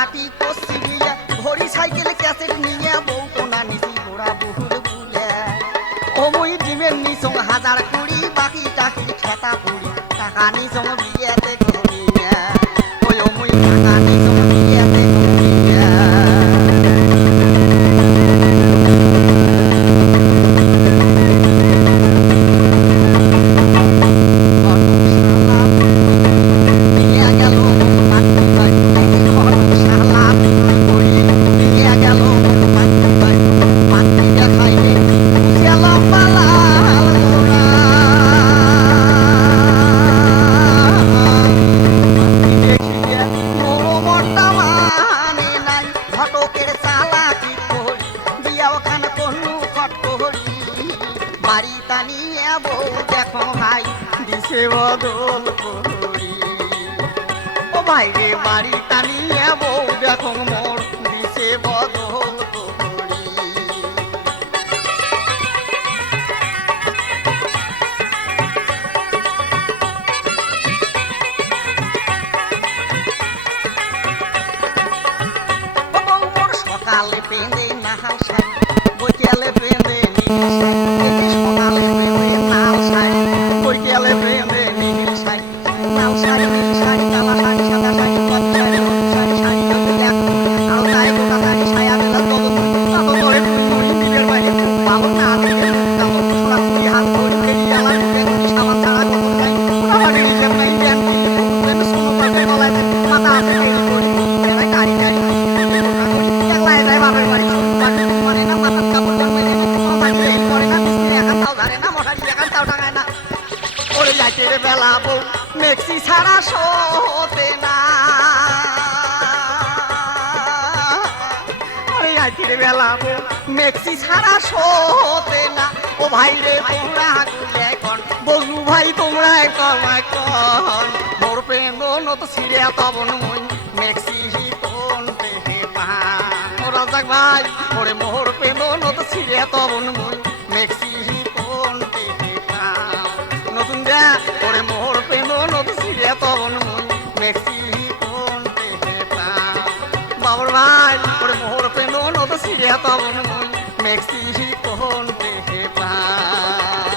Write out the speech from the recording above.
কাটি কষি বিয়া সাইকেল, ক্যাসেট নিয়ে বউ কোনা নিছি ঘোড়া বহুল বুলে। ও মুই ডিমের নিসং হাজার কুড়ি, বাকি টাকির খেতা পুড়ি টাকা নিসং বিয়া বাড়ি টানিয়ে বউ দেখো ভাই, দিছে বদল করি। ও ভাই রে, বাড়ি টানিয়ে বউ দেখো মোর দিছে বদল সকালে পেঁদে নাহাল সাই বৈকালে পেঁদে নীল সাই লাল দেখছি ছাড়া সতে না। রাতের বেলা মেক্সি ছাড়া সতে না। ও ভাই রে, তোমরা হাগুলে এখন। বজু ভাই, তোমরা এখন এখন। মোর প্রেম নত সিরিয়া তবন মই মেক্সি হিতন পেহে পান। ও রাজাক ভাই, ওরে মোর প্রেম নত সিরিয়া তবন মই মেক্সি হি হিতন পেহে পান। নতুন যা আমার ভাই ওর মোর পেন নত সিরিয়া তবন মেক্সি কোন দেহে পায়